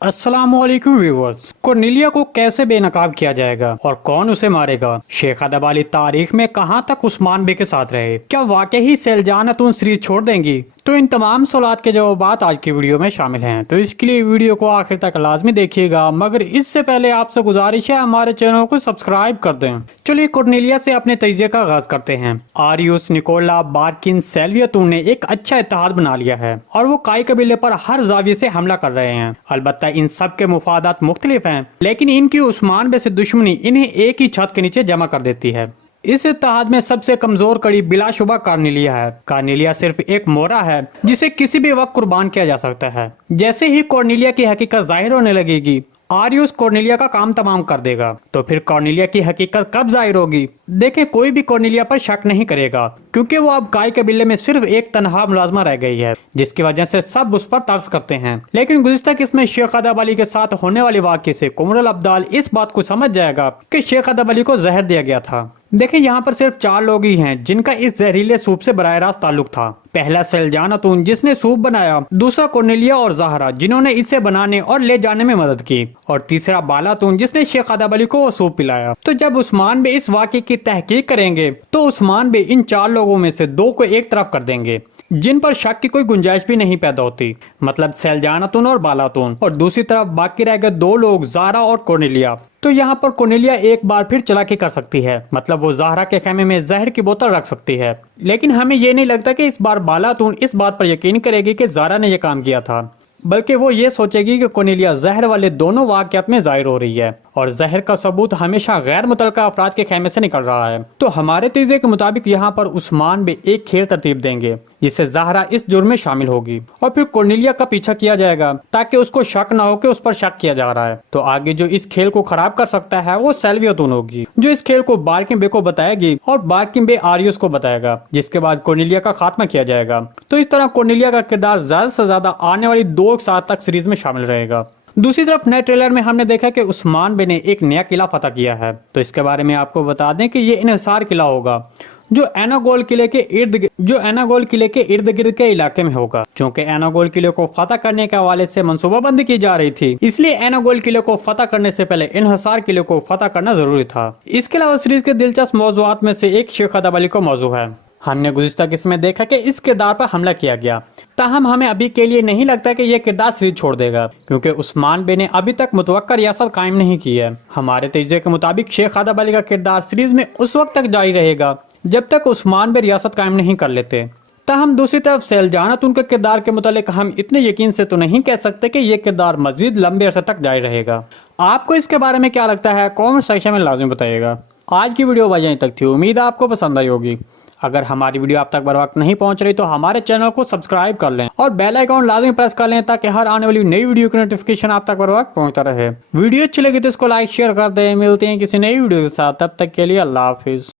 अस्सलामुअलैकुम viewers. Cornelia को कैसे बेनकाब किया जाएगा और कौन उसे मारेगा? शेख अदब अली तारीख में कहां तक उस्मान बे के साथ रहे? क्या वाकई ही सैलजान खातून सीरीज छोड़ देंगी? तो इन तमाम सवालात के जवाब आज की वीडियो में शामिल हैं, तो इसके लिए वीडियो को आखिर तक लाजमी देखिएगा। मगर इससे पहले आपसे गुजारिश है हमारे चैनल को सब्सक्राइब कर दें। चलिए कॉर्नेलिया से अपने तजिए का आगाज करते हैं। आरियुस, निकोला, बार्किन, सेल्वियतून ने एक अच्छा इत्तेहाद बना लिया है और वो काई कबीले पर हर जाविये से हमला कर रहे हैं। अलबत्ता इन सब के मुफादात मुख्तलिफ हैं, लेकिन इनकी उस्मान बे से दुश्मनी इन्हें एक ही छत के नीचे जमा कर देती है। इस इत्तेहाद में सबसे कमजोर कड़ी बिलाशुबा कॉर्नेलिया है। कॉर्नेलिया सिर्फ एक मोहरा है जिसे किसी भी वक्त कुर्बान किया जा सकता है। जैसे ही कॉर्नेलिया की हकीकत जाहिर होने लगेगी, आरियुस कॉर्नेलिया का काम तमाम कर देगा। तो फिर कॉर्नेलिया की हकीकत कब जाहिर होगी? देखें, कोई भी कॉर्नेलिया पर शक नहीं करेगा, क्योंकि वो अब काई कबीले में सिर्फ एक तनहा मुलाजमा रह गई है, जिसकी वजह से सब उस पर तर्स करते हैं। लेकिन गुज़िश्ता किस्म में शेख अदब अली के साथ होने वाले वाक़े से कुमरुल अब्दाल इस बात को समझ जाएगा कि शेख अदब अली को जहर दिया गया था। देखिए, यहाँ पर सिर्फ 4 लोग ही हैं जिनका इस जहरीले सूप से बराह रास्त ताल्लुक था। पहला सैलजान खातून जिसने सूप बनाया, दूसरा कॉर्नेलिया और ज़हरा जिन्होंने इसे बनाने और ले जाने में मदद की, और तीसरा बाला खातून जिसने शेख अदब अली को वो सूप पिलाया। तो जब उस्मान बे इस वाक़े की तहकीक करेंगे तो उस्मान बे इन 4 लोगों में से 2 को एक तरफ कर देंगे, जिन पर शक की कोई गुंजाइश भी नहीं पैदा होती, मतलब सैलजान खातून और बाला खातून, और दूसरी तरफ बाकी रह गए 2 लोग, ज़हरा और कॉर्नेलिया। तो यहाँ पर कॉर्नेलिया एक बार फिर चालाकी कर सकती है, मतलब वो ज़हरा के खेमे में जहर की बोतल रख सकती है। लेकिन हमें ये नहीं लगता कि इस बार बाला खातून इस बात पर यकीन करेगी कि ज़हरा ने यह काम किया था, बल्कि वो ये सोचेगी कि कॉर्नेलिया जहर वाले दोनों वाक़यात में ज़ाहिर हो रही है और जहर का सबूत हमेशा गैर मुतल्लका अफराद के खेमे से निकल रहा है। तो हमारे तीजे के मुताबिक यहाँ पर उस्मान बे एक खेल तरतीब देंगे जिससे ज़हरा इस जुर्म में शामिल होगी और फिर कॉर्नेलिया का पीछा किया जाएगा ताकि उसको शक न हो कि उस पर शक किया जा रहा है। तो आगे जो इस खेल को खराब कर सकता है वो सेल्वियतून होगी, जो इस खेल को बार्किन बे को बताएगी और बार्किन बे आरियुस को बताएगा, जिसके बाद कॉर्नेलिया का खात्मा किया जाएगा। तो इस तरह कॉर्नेलिया का किरदार ज्यादा से ज्यादा आने वाली 2 साल तक सीरीज में शामिल रहेगा। दूसरी तरफ नए ट्रेलर में हमने देखा कि उस्मान बे ने एक नया किला फतह किया है। तो इसके बारे में आपको बता दें कि ये इन्हिसार किला होगा जो एनागोल किले के इर्द गिर्द के इलाके में होगा। चूंकि एनागोल किले को फतह करने के हवाले से मंसूबाबंदी की जा रही थी, इसलिए एनागोल किले को फतह करने से पहले इन्हिसार किले को फतह करना जरूरी था। इसके अलावा सीरीज के दिलचस्प मौजूआत में से एक शेख अदब अली का मौजू है। हमने गुज़िश्ता किस्म में देखा कि इस किरदार पर हमला किया गया, ताहम हमें अभी के लिए नहीं लगता कि यह किरदार सीरीज छोड़ देगा, क्योंकि उस्मान बे ने अभी तक मुतवक्का रियासत कायम नहीं की है। हमारे तजिए के मुताबिक शेख अदब अली का किरदार सीरीज में उस वक्त तक जारी रहेगा जब तक उस्मान बे रियासत कायम नहीं कर लेते। ताहम दूसरी तरफ सैलजान खातून के किरदार के मुतालिक हम इतने यकीन से तो नहीं कह सकते कि यह किरदार मजीद लंबे अरसे तक जारी रहेगा। आपको इसके बारे में क्या लगता है? कमेंट सेक्शन में लाजमी बताइएगा। आज की वीडियो वजह तक थी, उम्मीद है आपको पसंद आई होगी। अगर हमारी वीडियो आप तक बर वक्त नहीं पहुंच रही तो हमारे चैनल को सब्सक्राइब कर लें और बेल आइकन लाजमी प्रेस कर लें ताकि हर आने वाली नई वीडियो की नोटिफिकेशन आप तक बर वक्त पहुंचता रहे। वीडियो अच्छी लगी तो इसको लाइक शेयर कर दें। मिलते हैं किसी नई वीडियो के साथ, तब तक के लिए अल्लाह हाफिज।